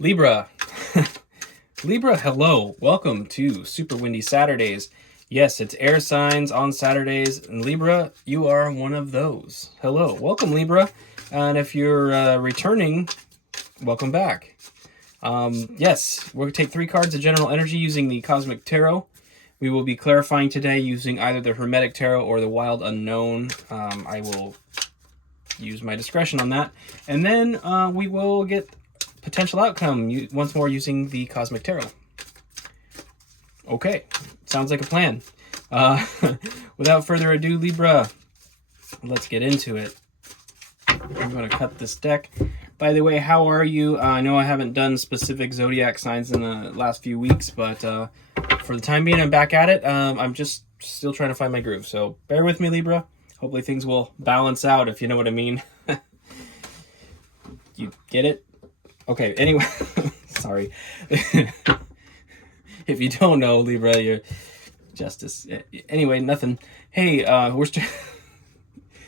Libra. Libra, hello. Welcome to Super Windy Saturdays. Yes, it's air signs on Saturdays, and Libra, you are one of those. Hello. Welcome, Libra. And if you're returning, welcome back. Yes, we're going to take 3 cards of general energy using the Cosmic Tarot. We will be clarifying today using either the Hermetic Tarot or the Wild Unknown. I will use my discretion on that. And then we will get potential outcome once more using the Cosmic Tarot. Okay, sounds like a plan. Without further ado, Libra, let's get into it. I'm going to cut this deck. By the way, how are you? I know I haven't done specific zodiac signs in the last few weeks, but for the time being, I'm back at it. I'm just still trying to find my groove, so bear with me, Libra. Hopefully things will balance out, if you know what I mean. You get it? Okay, anyway, sorry. If you don't know, Libra, you're justice. Anyway, nothing. Hey,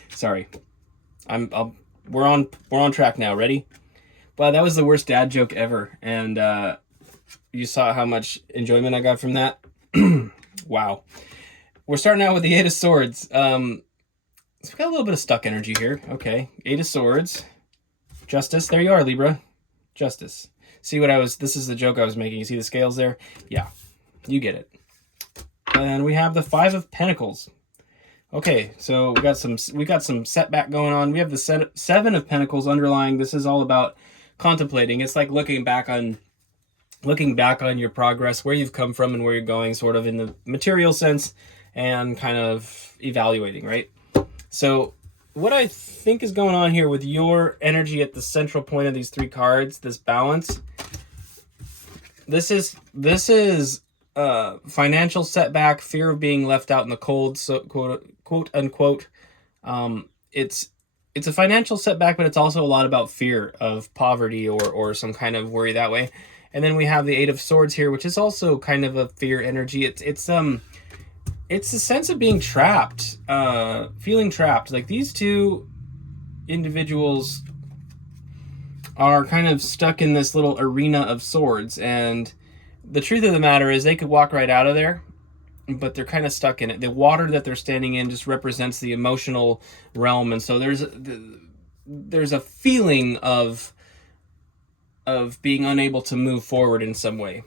sorry. We're on track now. Ready? Wow, that was the worst dad joke ever, and you saw how much enjoyment I got from that. Wow. We're starting out with the 8 of Swords. So we've got a little bit of stuck energy here. Okay, 8 of Swords. Justice. There you are, Libra. Justice. See what this is the joke I was making. You see the scales there? Yeah, you get it. And we have the 5 of Pentacles. Okay, so we got some setback going on. We have the 7 of Pentacles underlying. This is all about contemplating. It's like looking back on your progress, where you've come from and where you're going, sort of in the material sense, and kind of evaluating, right? So what I think is going on here with your energy at the central point of these 3 cards, this balance, this is financial setback, fear of being left out in the cold, so quote unquote. It's a financial setback, but it's also a lot about fear of poverty or some kind of worry that way. And then we have the 8 of Swords here, which is also kind of a fear energy. It's a sense of being trapped, feeling trapped. Like these 2 individuals are kind of stuck in this little arena of swords, and the truth of the matter is they could walk right out of there, but they're kind of stuck in it. The water that they're standing in just represents the emotional realm, and so there's a feeling of being unable to move forward in some way.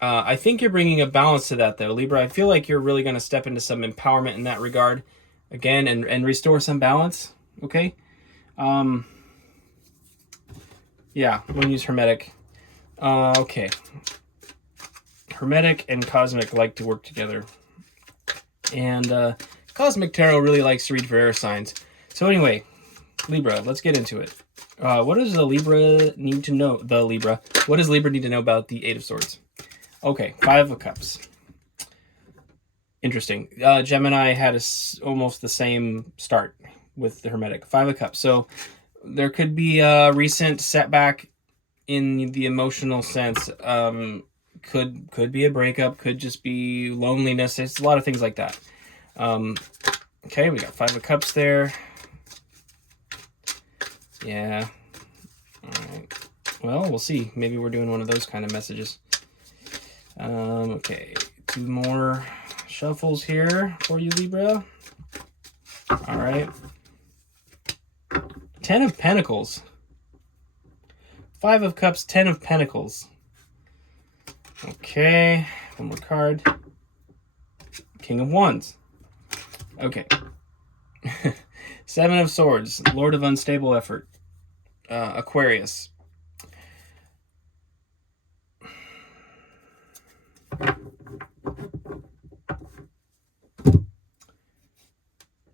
I think you're bringing a balance to that, though, Libra. I feel like you're really going to step into some empowerment in that regard, again, and restore some balance, okay? Yeah, I'm going to use Hermetic. Okay. Hermetic and Cosmic like to work together. And Cosmic Tarot really likes to read for air signs. So anyway, Libra, let's get into it. What does the Libra need to know? What does Libra need to know about the 8 of Swords? Okay, 5 of Cups. Interesting. Gemini had almost the same start with the Hermetic. 5 of Cups. So there could be a recent setback in the emotional sense. Could be a breakup. Could just be loneliness. It's a lot of things like that. Okay, we got 5 of Cups there. Yeah. All right. Well, we'll see. Maybe we're doing one of those kind of messages. Okay, 2 more shuffles here for you, Libra. All right. 10 of Pentacles. 5 of Cups, 10 of Pentacles. Okay, 1 more card. King of Wands. Okay. 7 of Swords, Lord of Unstable Effort. Aquarius.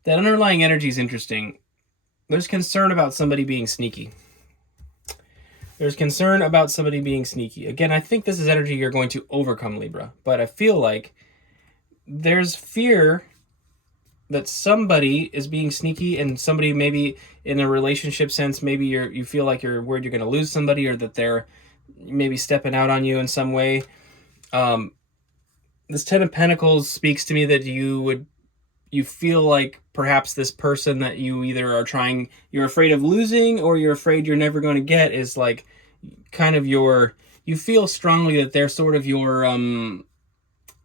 That underlying energy is interesting. There's concern about somebody being sneaky. There's concern about somebody being sneaky. Again, I think this is energy you're going to overcome, Libra. But I feel like there's fear that somebody is being sneaky, and somebody maybe in a relationship sense, maybe you feel like you're worried you're going to lose somebody, or that they're maybe stepping out on you in some way. This 10 of Pentacles speaks to me that you feel like perhaps this person that you either you're afraid of losing, or you're afraid you're never going to get, is like kind of your you feel strongly that they're sort of your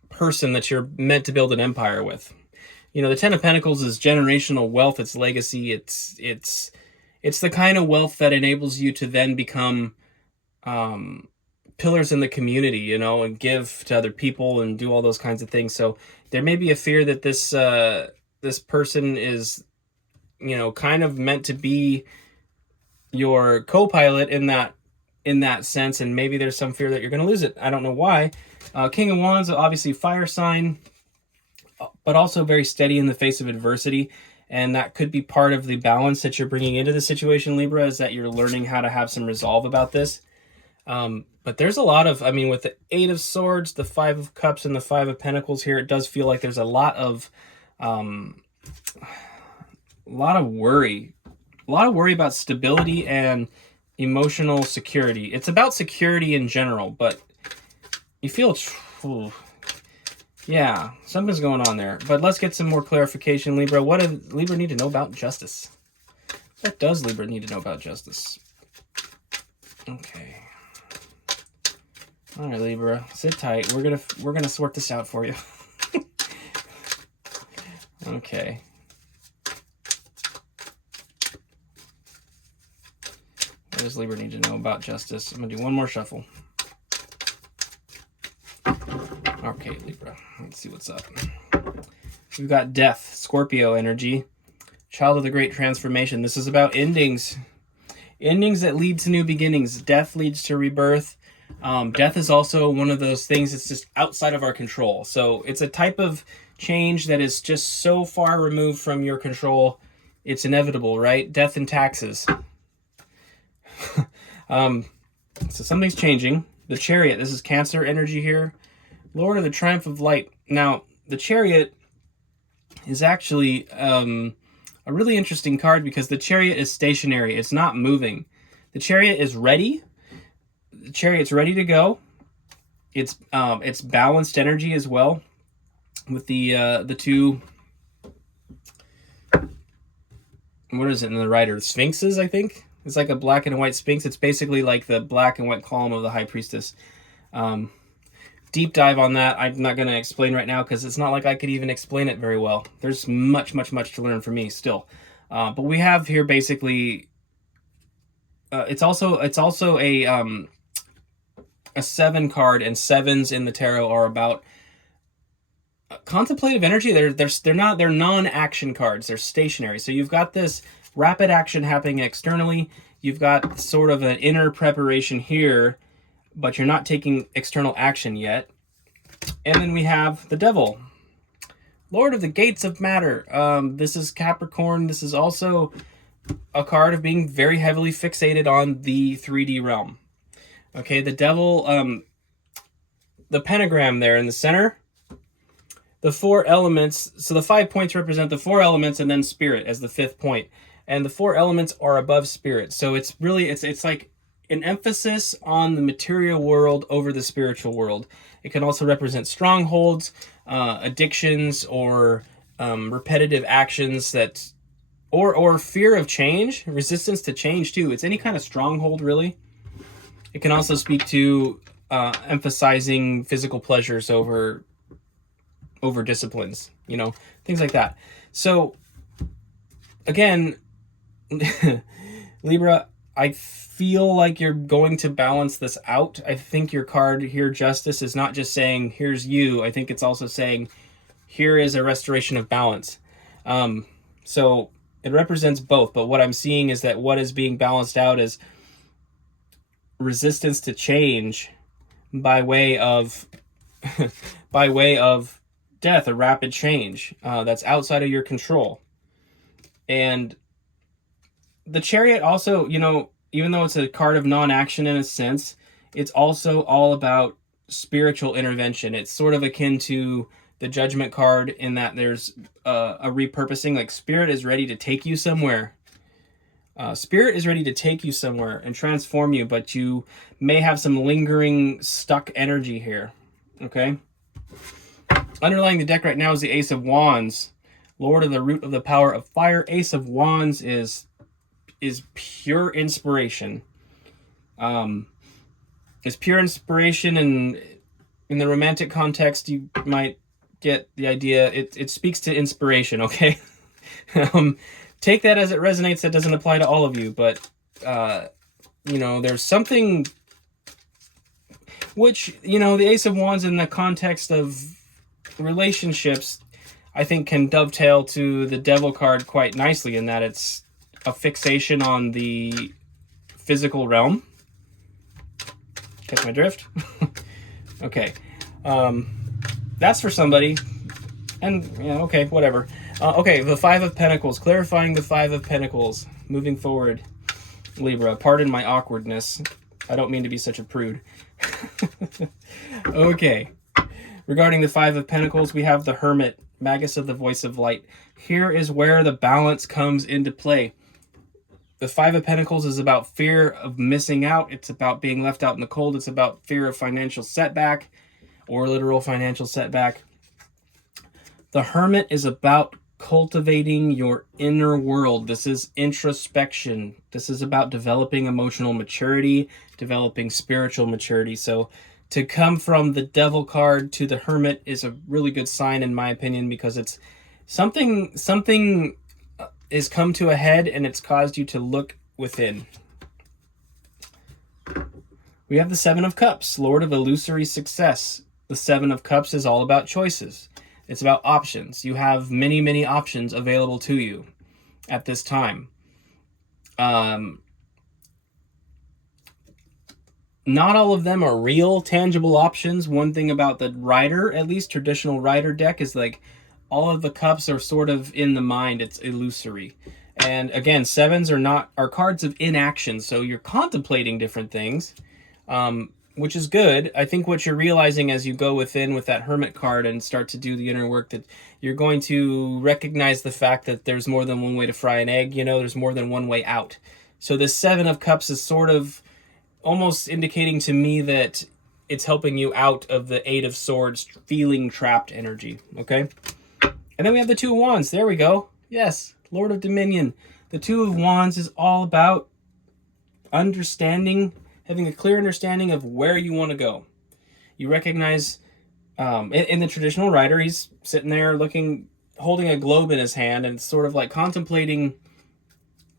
person that you're meant to build an empire with. You know, the Ten of Pentacles is generational wealth, it's legacy, it's the kind of wealth that enables you to then become pillars in the community, you know, and give to other people and do all those kinds of things. So there may be a fear that this person is, you know, kind of meant to be your co-pilot in that sense, and maybe there's some fear that you're going to lose it. I don't know why. King of Wands, obviously fire sign, but also very steady in the face of adversity. And that could be part of the balance that you're bringing into the situation, Libra, is that you're learning how to have some resolve about this. But there's a lot of, I mean, with the Eight of Swords, the Five of Cups, and the Five of Pentacles here, it does feel like there's a lot of worry. A lot of worry about stability and emotional security. It's about security in general, but you feel, yeah, something's going on there. But let's get some more clarification, Libra. What does Libra need to know about justice? What does Libra need to know about justice? Okay. All right, Libra, sit tight. We're gonna sort this out for you. Okay. What does Libra need to know about justice? I'm gonna do one more shuffle. Okay, Libra, let's see what's up. We've got Death, Scorpio energy, Child of the Great Transformation. This is about endings. Endings that lead to new beginnings. Death leads to rebirth. Death is also one of those things that's just outside of our control. So it's a type of change that is just so far removed from your control, it's inevitable, right? Death and taxes. So something's changing. The Chariot, this is Cancer energy here. Lord of the Triumph of Light. Now, the Chariot is actually a really interesting card because the Chariot is stationary. It's not moving. The Chariot is ready. The Chariot's ready to go. It's balanced energy as well with the two. What is it in the Rider? Sphinxes, I think. It's like a black and white Sphinx. It's basically like the black and white column of the High Priestess. Deep dive on that. I'm not going to explain right now because it's not like I could even explain it very well. There's much to learn for me still. But we have here basically. It's also a 7 card, and 7s in the tarot are about contemplative energy. They're non-action cards. They're stationary. So you've got this rapid action happening externally. You've got sort of an inner preparation here, but you're not taking external action yet. And then we have the Devil, Lord of the Gates of Matter. This is Capricorn. This is also a card of being very heavily fixated on the 3D realm. Okay, the Devil, the pentagram there in the center, the 4 elements. So the 5 points represent the 4 elements, and then spirit as the 5th point. And the 4 elements are above spirit. So it's really, it's like an emphasis on the material world over the spiritual world. It can also represent strongholds, addictions, or repetitive actions that, or fear of change, resistance to change too. It's any kind of stronghold, really. It can also speak to emphasizing physical pleasures over disciplines, you know, things like that. So again, Libra, I feel like you're going to balance this out. I think your card here, Justice, is not just saying, here's you. I think it's also saying, here is a restoration of balance. So it represents both, but what I'm seeing is that what is being balanced out is resistance to change by way of death, a rapid change that's outside of your control. And the Chariot also, you know, even though it's a card of non-action in a sense, it's also all about spiritual intervention. It's sort of akin to the Judgment card in that there's a repurposing, like Spirit is ready to take you somewhere. Spirit is ready to take you somewhere and transform you, but you may have some lingering stuck energy here, okay? Underlying the deck right now is the Ace of Wands, Lord of the Root of the Power of Fire. Ace of Wands is pure inspiration. is pure inspiration, and in the romantic context, you might get the idea. It speaks to inspiration, okay? Take that as it resonates. That doesn't apply to all of you, but there's something which, the Ace of Wands in the context of relationships, I think can dovetail to the Devil card quite nicely, in that it's a fixation on the physical realm. Catch my drift? Okay. That's for somebody. And, okay, whatever. Okay, the Five of Pentacles. Clarifying the Five of Pentacles. Moving forward. Libra, pardon my awkwardness. I don't mean to be such a prude. Okay. Regarding the Five of Pentacles, we have the Hermit, Magus of the Voice of Light. Here is where the balance comes into play. The Five of Pentacles is about fear of missing out. It's about being left out in the cold. It's about fear of financial setback or literal financial setback. The Hermit is about cultivating your inner world. This is introspection. This is about developing emotional maturity, developing spiritual maturity. So to come from the Devil card to the Hermit is a really good sign, in my opinion, because it's something has come to a head and it's caused you to look within. We have the Seven of Cups, Lord of illusory success. The Seven of Cups is all about choices. It's about options. You have many, many options available to you at this time. Not all of them are real, tangible options. One thing about the Rider, at least traditional Rider deck, is like all of the cups are sort of in the mind. It's illusory. And again, sevens are cards of inaction. So you're contemplating different things, which is good. I think what you're realizing as you go within with that Hermit card and start to do the inner work, that you're going to recognize the fact that there's more than one way to fry an egg. There's more than one way out. So the Seven of Cups is sort of almost indicating to me that it's helping you out of the Eight of Swords feeling trapped energy, okay? And then we have the Two of Wands. There we go. Yes, Lord of Dominion. The Two of Wands is all about understanding, having a clear understanding of where you want to go. You recognize, in the traditional Rider, he's sitting there holding a globe in his hand, and it's sort of like contemplating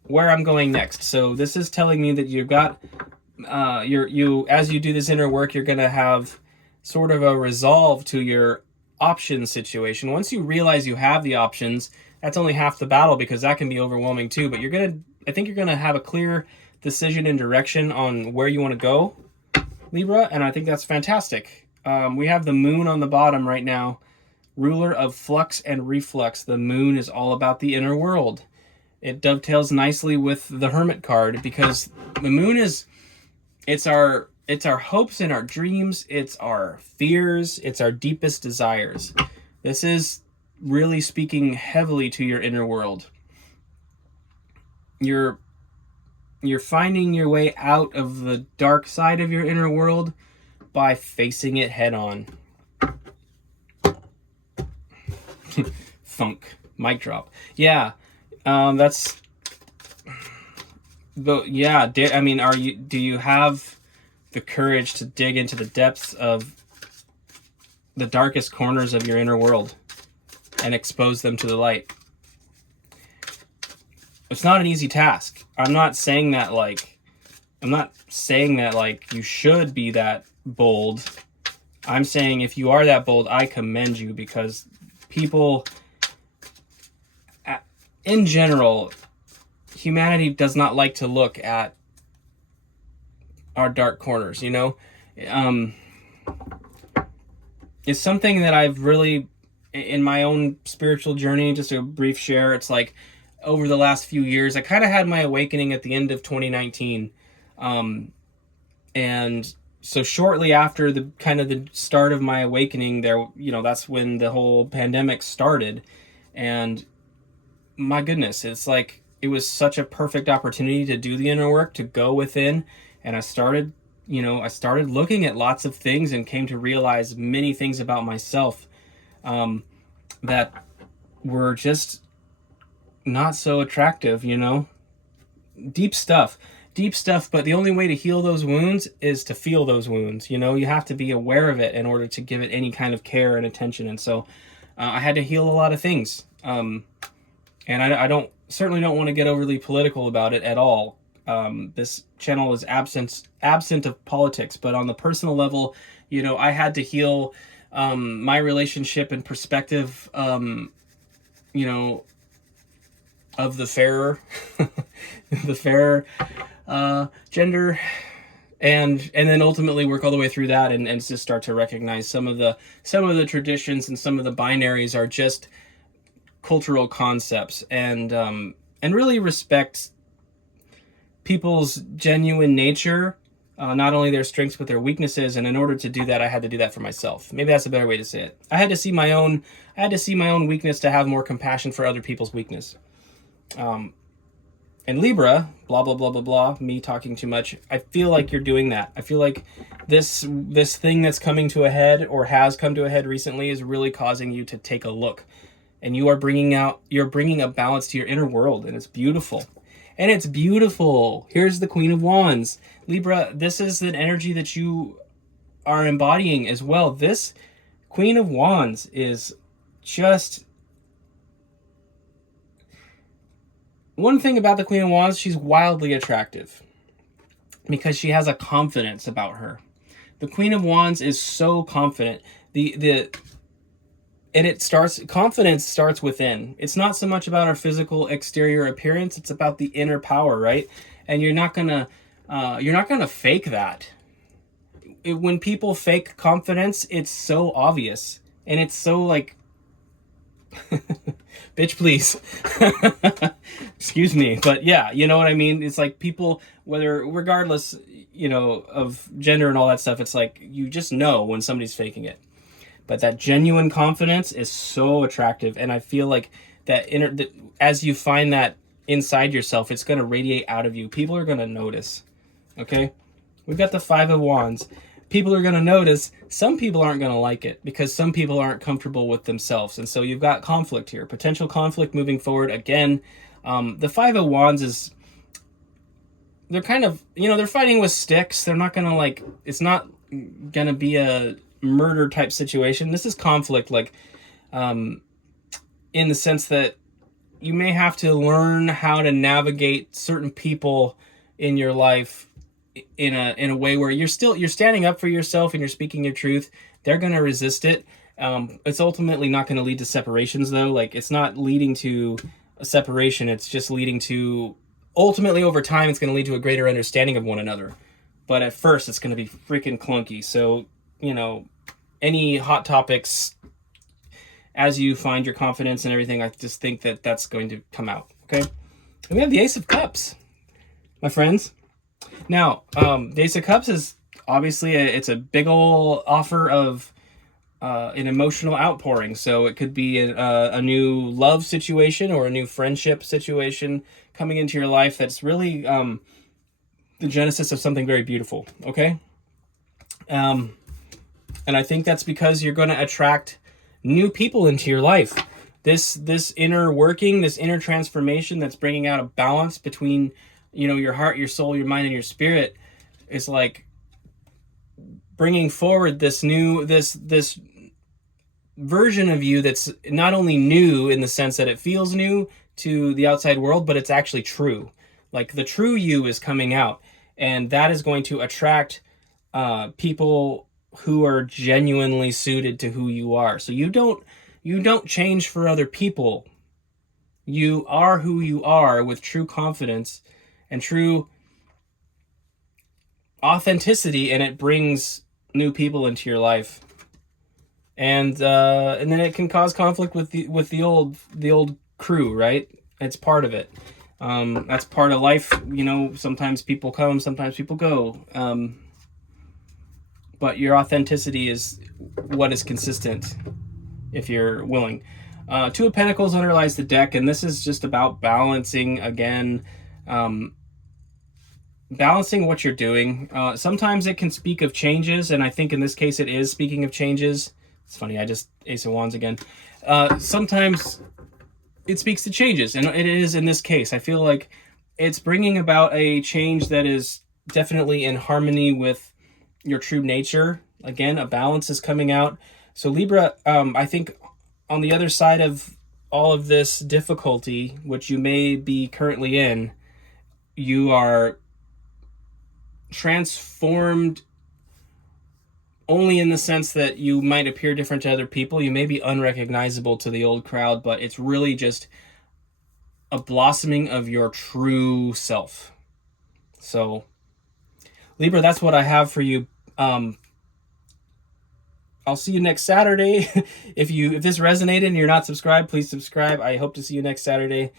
where I'm going next. So this is telling me that you've got, as you do this inner work, you're going to have sort of a resolve to your option situation. Once you realize you have the options, that's only half the battle, because that can be overwhelming too. But I think you're going to have a clear decision and direction on where you want to go, Libra, and I think that's fantastic. We have the Moon on the bottom right now, ruler of flux and reflux. The Moon is all about the inner world. It dovetails nicely with the Hermit card, because the Moon it's our hopes and our dreams, it's our fears, it's our deepest desires. This is really speaking heavily to your inner world. You're finding your way out of the dark side of your inner world by facing it head on. Thunk. Mic drop. Yeah. That's... But yeah, do you have the courage to dig into the depths of the darkest corners of your inner world and expose them to the light? It's not an easy task. I'm not saying that like you should be that bold. I'm saying if you are that bold, I commend you, because people in general, humanity does not like to look at our dark corners, It's something that I've really, in my own spiritual journey, just a brief share, it's like over the last few years, I kind of had my awakening at the end of 2019. And so shortly after the start of my awakening there, that's when the whole pandemic started. And my goodness, it's like, it was such a perfect opportunity to do the inner work, to go within. And I started looking at lots of things and came to realize many things about myself that were just not so attractive, deep stuff. deep stuff, but the only way to heal those wounds is to feel those wounds. You know, you have to be aware of it in order to give it any kind of care and attention. And so I had to heal a lot of things. And I certainly don't want to get overly political about it at all. This channel is absent of politics, but on the personal level, you know, I had to heal my relationship and perspective, you know, of the fairer, the fairer gender, and then ultimately work all the way through that and just start to recognize some of the traditions and some of the binaries are just cultural concepts, and really respect people's genuine nature, not only their strengths but their weaknesses. And in order to do that, I had to do that for myself. Maybe that's a better way to say it. I had to see my own weakness to have more compassion for other people's weakness. And Libra, blah blah blah blah blah, me talking too much, I feel like you're doing that. I feel like this thing that's coming to a head or has come to a head recently is really causing you to take a look. And you're bringing a balance to your inner world, and it's beautiful. And it's beautiful. Here's the Queen of Wands. Libra, this is an energy that you are embodying as well. This Queen of Wands is just... One thing about the Queen of Wands, she's wildly attractive because she has a confidence about her. The Queen of Wands is so confident. Confidence starts within. It's not so much about our physical exterior appearance, it's about the inner power, right? And you're not gonna fake that. When people fake confidence, it's so obvious. And it's so like, bitch, please. Excuse me. But yeah, you know what I mean? It's like people, regardless, you know, of gender and all that stuff, it's like, you just know when somebody's faking it. But that genuine confidence is so attractive. And I feel like that as you find that inside yourself, it's going to radiate out of you. People are going to notice. Okay? We've got the Five of Wands. People are going to notice. Some people aren't going to like it because some people aren't comfortable with themselves. And so you've got conflict here. Potential conflict moving forward. Again, the Five of Wands they're kind of, you know, they're fighting with sticks. They're not going to it's not going to be a murder type situation. This is conflict, in the sense that you may have to learn how to navigate certain people in your life in a way where you're standing up for yourself and you're speaking your truth. They're going to resist it. It's ultimately not going to lead to separations, though. Like, it's not leading to a separation. It's just leading to, ultimately over time, it's going to lead to a greater understanding of one another. But at first, it's going to be freaking clunky. So, you know, any hot topics, as you find your confidence and everything, I just think that that's going to come out. Okay. And we have the Ace of Cups, my friends. Now, the Ace of Cups is obviously it's a big ol' offer of an emotional outpouring. So it could be a new love situation or a new friendship situation coming into your life that's really the genesis of something very beautiful. Okay. And I think that's because you're going to attract new people into your life. This inner working, this inner transformation that's bringing out a balance between, you know, your heart, your soul, your mind, and your spirit is like bringing forward this version of you that's not only new in the sense that it feels new to the outside world, but it's actually true. Like, the true you is coming out, and that is going to attract people who are genuinely suited to who you are. So you don't change for other people. You are who you are with true confidence and true authenticity, and it brings new people into your life. And then it can cause conflict with the old crew, right? It's part of it. That's part of life. You know, sometimes people come, sometimes people go. But your authenticity is what is consistent if you're willing. Two of Pentacles underlies the deck, and this is just about balancing again. Balancing what you're doing. Sometimes it can speak of changes, and I think in this case it is speaking of changes. It's funny, I just Ace of Wands again. Sometimes it speaks to changes, and it is in this case. I feel like it's bringing about a change that is definitely in harmony with your true nature. Again, a balance is coming out. So Libra, I think on the other side of all of this difficulty, which you may be currently in, you are transformed only in the sense that you might appear different to other people. You may be unrecognizable to the old crowd, but it's really just a blossoming of your true self. So, Libra, that's what I have for you. I'll see you next Saturday. If this resonated and you're not subscribed, please subscribe. I hope to see you next Saturday.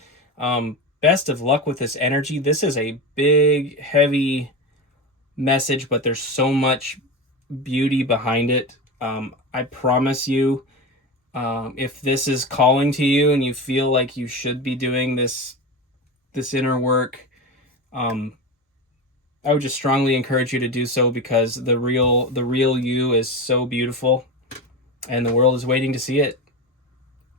Best of luck with this energy. This is a big, heavy message, but there's so much beauty behind it. I promise you, if this is calling to you and you feel like you should be doing this inner work, I would just strongly encourage you to do so, because the real you is so beautiful and the world is waiting to see it.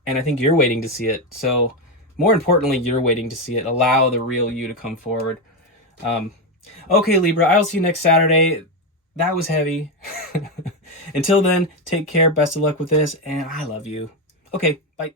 And I think you're waiting to see it. So more importantly, you're waiting to see it. Allow the real you to come forward. Okay, Libra, I'll see you next Saturday. That was heavy. Until then, take care. Best of luck with this. And I love you. Okay, bye.